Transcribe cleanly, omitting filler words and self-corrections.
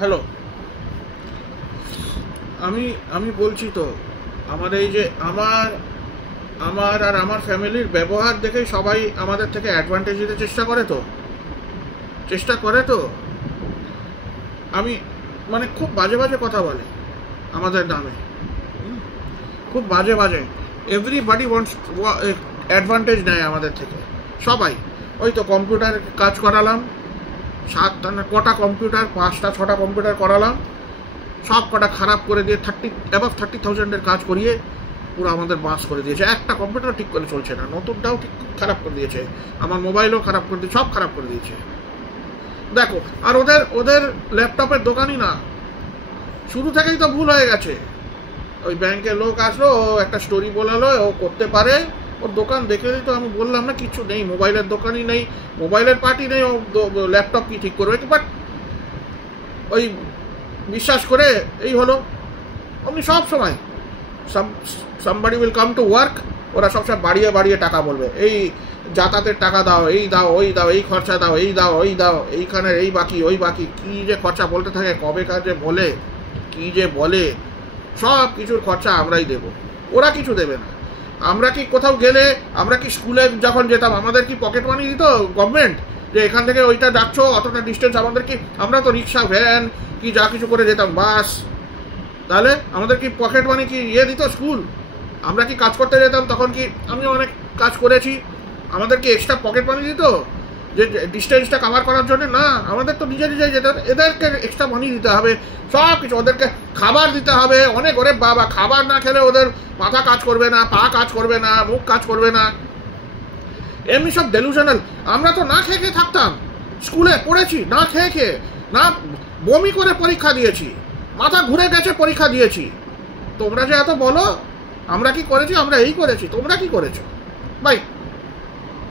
Hello, আমি বলছি তো, আমাদের এই যে আমার আর আমার ফ্যামিলির ব্যবহার দেখে সবাই আমাদের থেকে অ্যাডভান্টেজ নিতে চেষ্টা করে তো। আমি মানে খুব বাজে বাজে কথা বলে আমাদের নামে, খুব বাজে এভরিবডি ওয়ান্টস অ্যাডভান্টেজ নেয় আমাদের থেকে সবাই। ওই তো কম্পিউটার কাজ করালাম, কটা কম্পিউটার, 5-6টা কম্পিউটার করালাম, সব কটা খারাপ করে দিয়ে 30,000 কাজ করিয়ে পুরো আমাদের বাস করে দিয়েছে। একটা কম্পিউটার ঠিক করে চলছে না, নতুনটাও ঠিক খারাপ করে দিয়েছে, আমার মোবাইলও খারাপ করে দিয়েছে, সব খারাপ করে দিয়েছে। দেখো, আর ওদের ল্যাপটপের দোকানই না, শুরু থেকেই তো ভুল হয়ে গেছে। ওই ব্যাংকের লোক আসলো, ও একটা স্টোরি বলালো, ও করতে পারে, ওর দোকান দেখে দিই তো। আমি বললাম না কিছু নেই, মোবাইলের দোকানই নেই, মোবাইলের পার্টি নেই, ও ল্যাপটপ কি ঠিক করবে? বাট ওই বিশ্বাস করে এই হলো। আপনি সব সময় somebody will come to work, ওরা সবসময় বাড়িয়ে টাকা বলবে, এই যাতায়াতের টাকা দাও, এই দাও, ওই দাও, এই খরচা দাও, এই দাও, ওই দাও, এইখানে এই বাকি, ওই বাকি, কি যে খরচা বলতে থাকে, কবে কাজে বলে, কি যে বলে, সব কিছুর খরচা আমরাই দেব, ওরা কিছু দেবে না। আমরা কি কোথাও গেলে, আমরা কি স্কুলে যখন যেতাম, আমাদের কি পকেট মানি দিত গভর্নমেন্ট, যে এখান থেকে ওইটা যাচ্ছ অতটা ডিস্টেন্স? আমাদের কি, আমরা তো রিক্সা ভ্যান কি যা কিছু করে যেতাম, বাস, তাহলে আমাদের কি পকেট মানি কি দিত স্কুল? আমরা কি কাজ করতে যেতাম তখন, কি আমি অনেক কাজ করেছি, আমাদের কি এক্সট্রা পকেট মানি দিত যে ডিস্টেন্সটা কভার করার জন্য? না, আমাদের তো নিজে যেতে হবে। এদেরকে এক্সট্রা মানি দিতে হবে, সব কিছু, ওদেরকে খাবার দিতে হবে অনেক। ওরে বাবা, খাবার না খেলে ওদের মাথা কাজ করবে না, পা কাজ করবে না, মুখ কাজ করবে না, এমনি সব ডেলুশনাল। আমরা তো না খেয়ে থাকতাম, স্কুলে পড়েছি না খেয়ে, না বমি করে পরীক্ষা দিয়েছি, মাথা ঘুরে গেছে পরীক্ষা দিয়েছি। তোমরা যে এত বলো আমরা কি করেছি, আমরা এই করেছি, তোমরা কি করেছো? বাই।